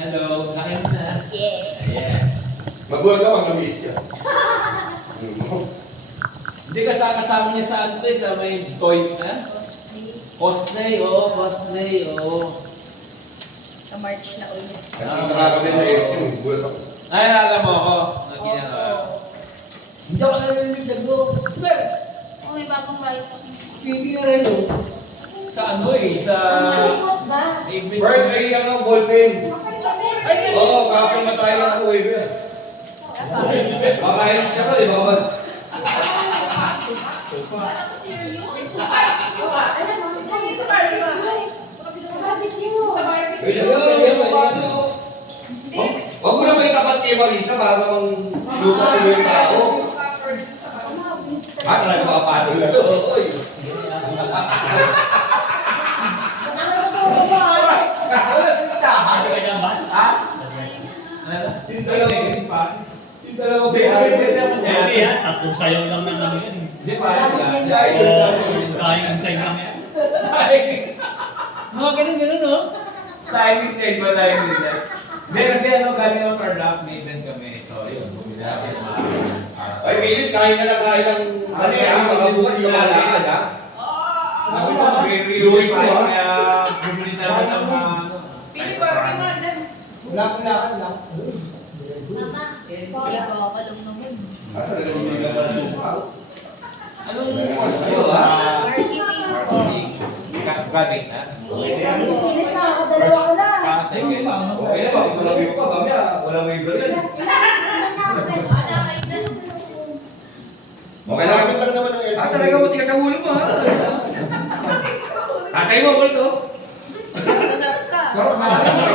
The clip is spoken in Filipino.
Hello, kain na. Yes. Ayan. Magulang ka, mag-umiit ka. Hindi kasama niya sa ano to, sa may toy na? Cosplay. Cosplay, Sa March na ulit. Nakakabit na yung magulang ako. Ay, alam mo ako. Ginagawa. Hindi ako narinig nagbo. Sir, Oh, may bagong rice ako. pipi na rin oh. Sa ano sa... Ba? Bird, may iyang ang ballpen. Oo, kapin na tayo ng wave yan. Makain siya ko, di ba? Huwag mo na may tapat kay Marisa para mang lupa sa yung tao. Talaga makapatol na to. Oy. Yung dalawa Tatlong sayaw lang na lang yan. Hindi pa. Kayang ang sayaw lang yan. Mga ganun, no? Timing trade ba tayo nila? Hindi kasi galing ang product maiden kami. So, yun, bumili ako ng mga ay, Pilit, kain ka na kain ng mali ha. Baka bukas hindi ka makalakad ha. Sabi ko, re-review pa kaya bumili namin ng mga Pili para kay Ma dyan. Wala. Mama, kalong naman. Anong course kayo, ha? Marketing. Gamit, ha? Pilit na ako, dalawa ko na. Second. Okay na ba? Gusto lang yung pa. Mamaya, walang waiver yan. Okay lang, kami lang naman ng LP. Talaga mo, tiga sa ulo mo ha. Tatay mo ulit oh. Sarap ka. Sarap na.